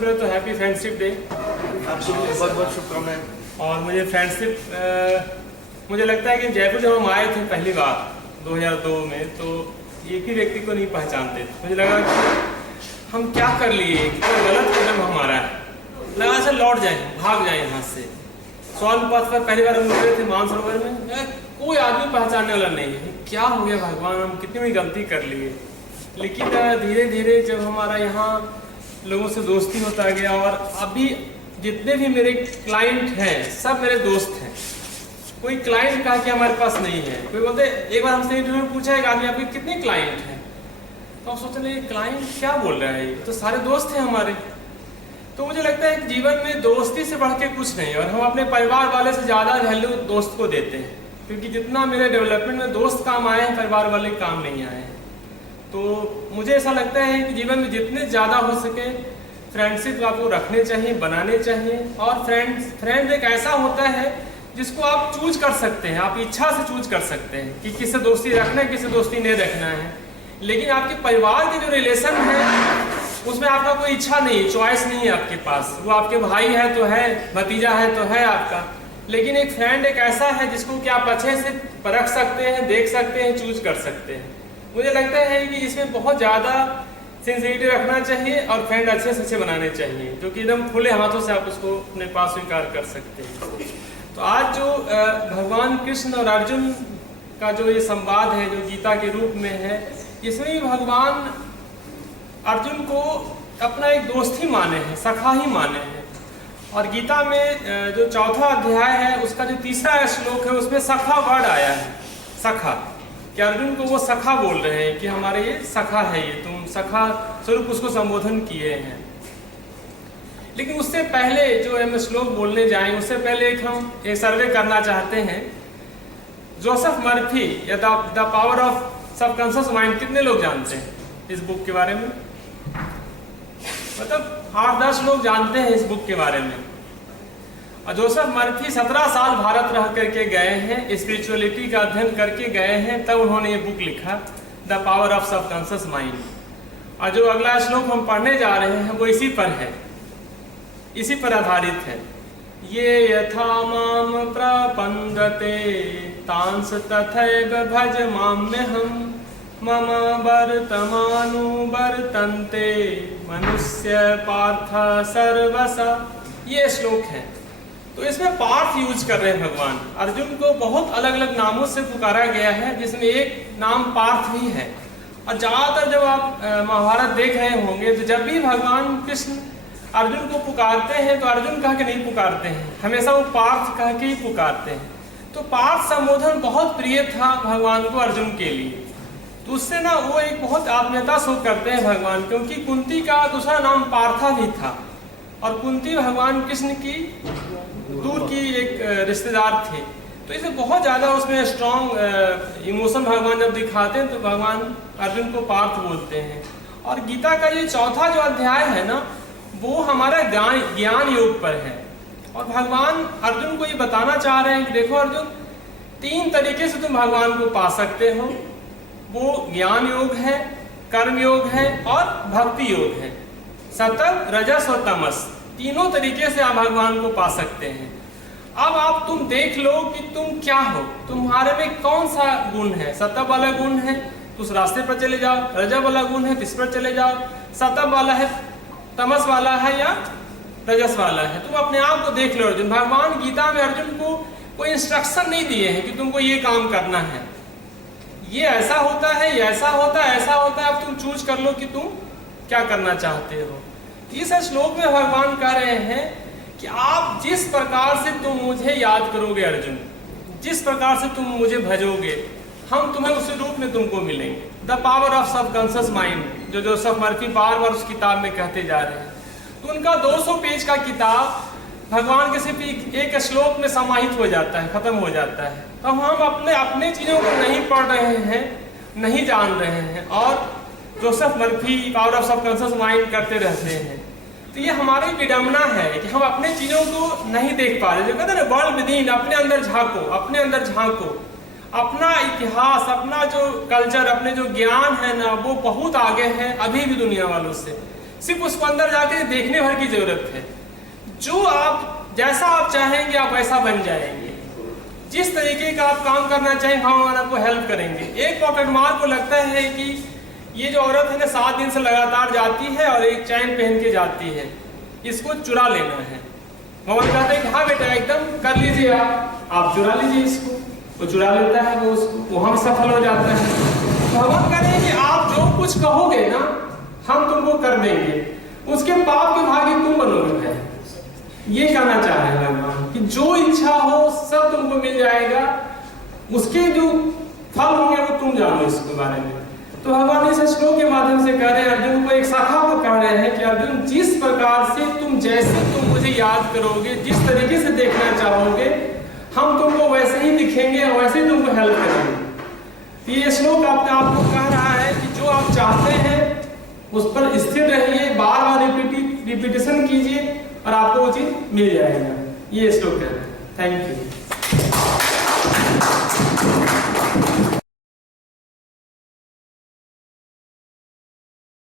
पहले तो happy friendship day, बहुत बहुत शुभकामनाएं। और मुझे फ्रेंडशिप मुझे लगता है कि जयपुर जब हम आए थे पहली बार 2002 में, तो एक ही व्यक्ति को नहीं पहचानते थे। मुझे लगा कि हम क्या कर लिए, कितना गलत कदम हमारा है। लगा ऐसा लौट जाए, भाग जाए यहाँ से। स्वान पथ पर पहली बार हम उतरे थे मानसरोवर में, कोई आदमी पहचानने वाला नहीं है। क्या हो गया भगवान, हम कितनी बड़ी गलती कर लिए। लेकिन धीरे धीरे जब हमारा यहाँ लोगों से दोस्ती होता गया, और अभी जितने भी मेरे क्लाइंट हैं सब मेरे दोस्त हैं। कोई क्लाइंट कहा कि हमारे पास नहीं है। कोई बोलते, एक बार हमसे इंटरव्यू में पूछा एक आदमी, आपके कितने क्लाइंट हैं? तो हम सोचते नहीं, क्लाइंट क्या बोल रहा है, तो सारे दोस्त हैं हमारे। तो मुझे लगता है कि जीवन में दोस्ती से बढ़ के कुछ नहीं, और हम अपने परिवार वाले से ज़्यादा वैल्यू दोस्त को देते हैं, क्योंकि जितना मेरे डेवलपमेंट में दोस्त काम आए हैं, परिवार वाले काम नहीं आए हैं। तो मुझे ऐसा लगता है कि जीवन में जितने ज़्यादा हो सके फ्रेंडशिप आपको रखने चाहिए, बनाने चाहिए। और फ्रेंड एक ऐसा होता है जिसको आप चूज कर सकते हैं, आप इच्छा से चूज कर सकते हैं कि किससे दोस्ती रखना है, किससे दोस्ती नहीं रखना है। लेकिन आपके परिवार के जो रिलेशन है उसमें आपका कोई इच्छा नहीं, चॉइस नहीं है आपके पास। वो आपके भाई है तो है, भतीजा है तो है आपका। लेकिन एक फ्रेंड एक ऐसा है जिसको कि आप अच्छे से परख सकते हैं, देख सकते हैं, चूज कर सकते हैं। मुझे लगता है कि इसमें बहुत ज़्यादा सिंसियरिटी रखना चाहिए और फ्रेंड अच्छे से अच्छे बनाने चाहिए, जो कि एकदम खुले हाथों से आप उसको अपने पास स्वीकार कर सकते हैं। तो आज जो भगवान कृष्ण और अर्जुन का जो ये संवाद है, जो गीता के रूप में है, इसमें भी भगवान अर्जुन को अपना एक दोस्त ही माने हैं, सखा ही माने हैं। और गीता में जो चौथा अध्याय है उसका जो तीसरा श्लोक है उसमें सखा वर्ड आया है, सखा, कि अर्जुन को वो सखा बोल रहे हैं कि हमारे ये सखा है, ये तुम सखा स्वरूप उसको संबोधन किए हैं। लेकिन उससे पहले जो हम श्लोक बोलने जाएं, उससे पहले हम एक सर्वे करना चाहते हैं। जोसेफ मर्फी या the power of subconscious mind, कितने लोग जानते हैं इस बुक के बारे में? मतलब 8-10 लोग जानते हैं इस बुक के बारे में। और जोसेफ मर्फी 17 साल भारत रह करके गए हैं, स्पिरिचुअलिटी का अध्ययन करके गए हैं, तब उन्होंने ये बुक लिखा, the power of subconscious mind. और जो अगला श्लोक हम पढ़ने जा रहे हैं वो इसी पर है, इसी पर आधारित है। ये यथा माम प्रपंदते तांस तथैव भज माम्यहम् मम वर्तमानु वर्तन्ते मनुष्य पार्थ सर्वसा। ये श्लोक है। तो इसमें पार्थ यूज कर रहे हैं भगवान। अर्जुन को बहुत अलग अलग नामों से पुकारा गया है, जिसमें एक नाम पार्थ भी है। और ज्यादातर जब आप महाभारत देख रहे होंगे तो जब भी भगवान कृष्ण अर्जुन को पुकारते हैं तो अर्जुन कह के नहीं पुकारते हैं, हमेशा वो पार्थ कह के ही पुकारते हैं। तो पार्थ संबोधन बहुत प्रिय था भगवान को अर्जुन के लिए। तो उससे ना वो एक बहुत आत्मीयता शो करते हैं भगवान, क्योंकि कुंती का दूसरा नाम पार्था भी था, और कुंती भगवान कृष्ण की दूर की एक रिश्तेदार थे। तो इसे बहुत ज़्यादा उसमें स्ट्रॉन्ग इमोशन भगवान जब दिखाते हैं तो भगवान अर्जुन को पार्थ बोलते हैं। और गीता का ये चौथा जो अध्याय है ना, वो हमारा ज्ञान योग पर है। और भगवान अर्जुन को ये बताना चाह रहे हैं कि देखो अर्जुन, 3 तरीके से तुम भगवान को पा सकते हो। वो ज्ञान योग है, कर्म योग है और भक्ति योग है। सतत, रजस और तमस, तीनों तरीके से आप भगवान को पा सकते हैं। अब आप तुम देख लो कि तुम क्या हो, तुम्हारे में कौन सा गुण है। सतत वाला गुण है तो उस रास्ते पर चले जाओ, रजस वाला गुण है तो इस पर चले जाओ, सतत वाला है, तमस वाला है या रजस वाला है। तुम अपने आप को देख लो अर्जुन। भगवान गीता में अर्जुन को कोई इंस्ट्रक्शन नहीं दिए हैं कि तुमको ये काम करना है, ये ऐसा होता है, ये ऐसा होता है, ऐसा होता है। अब तुम चूज कर लो कि तुम क्या करना चाहते हो। इस श्लोक में भगवान कह रहे हैं कि आप जिस प्रकार से तुम मुझे याद करोगे अर्जुन, जिस प्रकार से तुम मुझे भजोगे, हम तुम्हें उसी रूप में तुमको मिलेंगे। The power of subconscious mind, जो जोसेफ मर्फी बार बार उस किताब में कहते जा रहे हैं। तो उनका 200 पेज का किताब भगवान के सिर्फ एक श्लोक में समाहित हो जाता है, खत्म हो जाता है। तो हम अपने चीजों को नहीं पढ़ रहे हैं, नहीं जान रहे हैं, और Joseph Murphy power of subconscious mind करते रहते हैं। तो ये हमारी विडंबना है कि हम अपने चीजों को नहीं देख पा रहे। जो कहते हैं ना, वर्ल्ड विदिन, अपने अंदर झांको, अपने अंदर झांको। अपना इतिहास, अपना जो कल्चर, अपने जो ज्ञान है ना, वो बहुत आगे है अभी भी दुनिया वालों से। सिर्फ उसको अंदर जाके देखने भर की जरूरत है। जो आप जैसा आप चाहेंगे आप वैसा बन जाएंगे। जिस तरीके का आप काम करना चाहें भगवान आपको हेल्प करेंगे। एक पॉकेटमार को लगता है कि ये जो औरत है ना 7 दिन से लगातार जाती है और एक चैन पहन के जाती है, इसको चुरा लेना है। भगवान कहते हैं कि हाँ बेटा एकदम कर लीजिए, आप चुरा लीजिए इसको। वो चुरा लेता है, वो उसको वहां सफल हो जाता है। भगवान कह रहे हैं कि आप जो कुछ कहोगे ना हम तुमको कर देंगे, उसके पाप के भागी तुम बनोगे। ये कहना चाह रहे हैं भगवान कि जो इच्छा हो सब तुमको मिल जाएगा, उसके जो फल होंगे वो तुम जानो इसके बारे में। तो भगवान इस श्लोक के माध्यम से कह रहे हैं अर्जुन को, एक शाखा को कह रहे हैं कि अर्जुन जिस प्रकार से जैसे तुम मुझे याद करोगे, जिस तरीके से देखना चाहोगे, हम तुमको वैसे ही दिखेंगे और वैसे ही तुमको हेल्प करेंगे। ये श्लोक अपने आप को कह रहा है कि जो आप चाहते हैं उस पर स्थिर रहिए, बार बार रिपीटेशन कीजिए और आपको वो चीज मिल जाएगा। ये श्लोक है। Thank you.